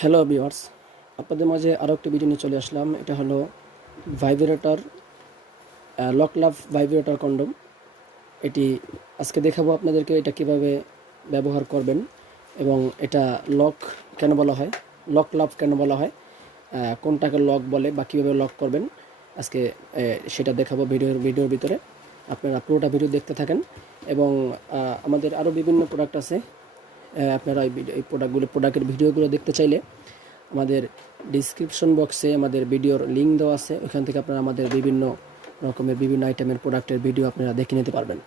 Hello viewers আপনাদের মাঝে আরও একটি ভিডিও নিয়ে চলে আসলাম। এটা হলো vibrator lock love vibrator condom এটি আজকে দেখাবো আপনাদেরকে এটা কীভাবে ব্যবহার করবেন এবং এটা লক কেন বলা হয় লক লাভ কেন বলা হয় কোনটাকে লক বলে বা কীভাবে লক করবেন। আজকে সেটা দেখাবো ভিডিওর ভিডিওর ভিতরে। আপনারা পুরোটা ভিডিও দেখতে থাকেন এবং আমাদের আরও বিভিন্ন প্রোডাক্ট আছে। আপনারা এই প্রোডাক্টগুলো প্রোডাক্টের ভিডিওগুলো দেখতে চাইলে আমাদের ডিসক্রিপশন বক্সে আমাদের ভিডিওর লিঙ্ক দেওয়া আছে। ওখান থেকে আপনারা আমাদের বিভিন্ন রকমের বিভিন্ন আইটেমের প্রোডাক্টের ভিডিও আপনারা দেখে নিতে পারবেন।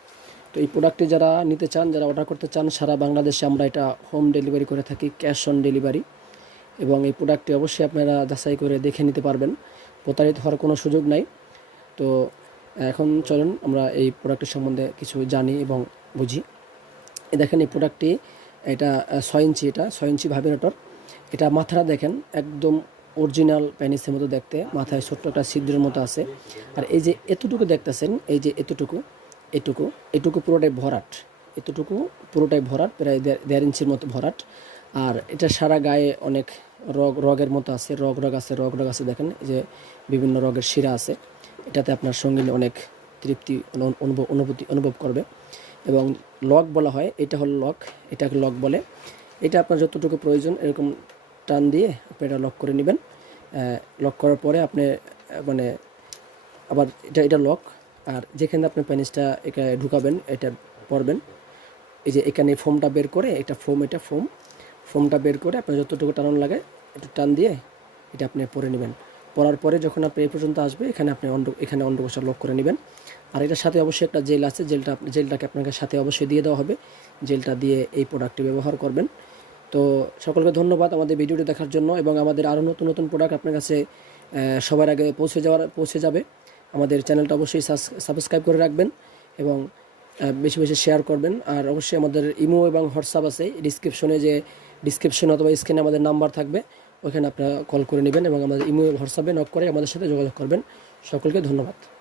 তো এই প্রোডাক্টটি যারা নিতে চান, যারা অর্ডার করতে চান, সারা বাংলাদেশে আমরা এটা হোম ডেলিভারি করে থাকি ক্যাশ অন ডেলিভারি এবং এই প্রোডাক্টটি অবশ্যই আপনারা যাচাই করে দেখে নিতে পারবেন। প্রতারিত হওয়ার কোনো সুযোগ নাই। তো এখন চলুন আমরা এই প্রোডাক্টের সম্বন্ধে কিছু জানি এবং বুঝি। দেখেন, এই প্রোডাক্টটি এটা ছয় ইঞ্চি এটা, ছয় ইঞ্চি ভাইব্রেটর। এটা মাথাটা দেখেন, একদম অরিজিনাল প্যানিসের মতো দেখতে, মাথায় ছোট্ট একটা ছিদ্রের মতো আছে। আর এই যে এতটুকু দেখতেছেন, এই যে এতটুকু, এটুকু এটুকু পুরোটাই ভরাট, এতটুকু পুরোটাই ভরাট, প্রায় দেড়- ইঞ্চির মতো ভরাট। আর এটা সারা গায়ে অনেক রগ, রগের মতো আছে, রগ রগ আছে, রগ রগ আছে দেখেন যে বিভিন্ন রগের শিরা আছে। এটাতে আপনার সঙ্গিনী অনেক তৃপ্তি অনু- অনুভব অনুভূতি অনুভব করবে। এবং লক বলা হয়, এটা হলো লক, এটাকে লক বলে। এটা আপনার যতটুকু প্রয়োজন, এরকম টান দিয়ে আপনি এটা লক করে নেবেন। লক করার পরে আপনি মানে আবার এটা এটা লক, আর যেখানে আপনি প্যানিসটা এখানে ঢুকাবেন, এটা পরবেন। এই যে এখানে ফোমটা বের করে, এটা ফোম এটা ফোম। ফোমটা বের করে আপনার যতটুকু টানানো লাগে, একটু টান দিয়ে এটা আপনি পরে নেবেন। পরার পরে যখন আপনি এই পর্যন্ত আসবে, এখানে আপনি অন্ড এখানে অন্ডকোষটা লক করে নেবেন। আর এটার সাথে অবশ্যই একটা জেল আছে, জেলটা জেলটাকে আপনাকে সাথে অবশ্যই দিয়ে দেওয়া হবে। জেলটা দিয়ে এই প্রোডাক্টটি ব্যবহার করবেন। তো সকলকে ধন্যবাদ আমাদের ভিডিওটি দেখার জন্য এবং আমাদের আরও নতুন নতুন প্রোডাক্ট আপনার কাছে সবার আগে পৌঁছে যাওয়ার, পৌঁছে যাবে। আমাদের চ্যানেলটা অবশ্যই সাবস্ক্রাইব করে রাখবেন এবং বেশি বেশি শেয়ার করবেন। আর অবশ্যই আমাদের ইমো এবং হোয়াটসঅ্যাপ আছে। ডিসক্রিপশনে যে ডিসক্রিপশন অথবা স্ক্রিনে আমাদের নাম্বার থাকবে। ওখানে আপনারা কল করে নেবেন এবং আমাদের ইমেল হোয়াটসঅ্যাপে নক করে আমাদের সাথে যোগাযোগ করবেন। সকলকে ধন্যবাদ।